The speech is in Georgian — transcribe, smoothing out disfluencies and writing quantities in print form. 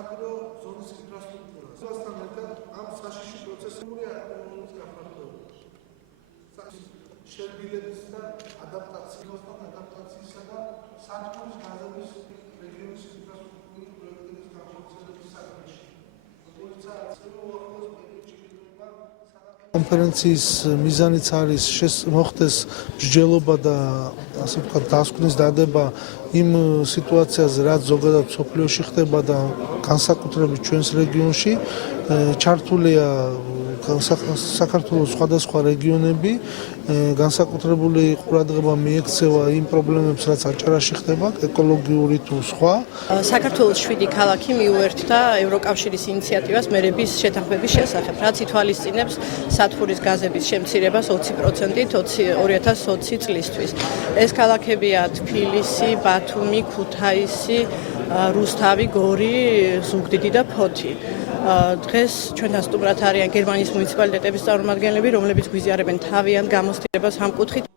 სანაპირო ზონის ინფრასტრუქტურას. Მასთან ერთად ამ საშიში პროცესული აქტივობის გაფართოება. შერბილების და ადაპტაციისა და სანაპიროს გაზების რეგიონის ინფრასტრუქტურის პროექტების განხორციელების საქმეში. კონფერენციის მიზანიც არის მოხდეს მსჯელობა და ასე ვთქვათ დასკვნის დადება იმ სიტუაციაზე, რაც ზოგადად მსოფლიოში ხდება და განსაკუთრებით ჩვენს რეგიონში ჩართულია საქართველოს სხვადასხვა რეგიონები, განსაკუთრებული ყურადღება მიექცევა იმ პრობლემებს, რაც აჭარაში ხდება, ეკოლოგიური თუ სხვა. საქართველოს 7 ქალაქი მიუერთდა ევროკავშირის ინიციატივას მერების შეთანხმების შესახებ, რაც ითვალისწინებს სათბურის გაზების შემცირებას 20%-ით 2020 წლისთვის. ეს ქალაქებია თბილისი, ბათუმი, ქუთაისი, რუსთავი, გორი, ზუგდიდი და ფოთი. დღეს ჩვენთან სტუმრად არიან გერმანიის მუნიციპალიტეტების წარმომადგენლები, რომლებიც გვიზიარებენ თავიანთ გამოცდილებას ამ კუთხით.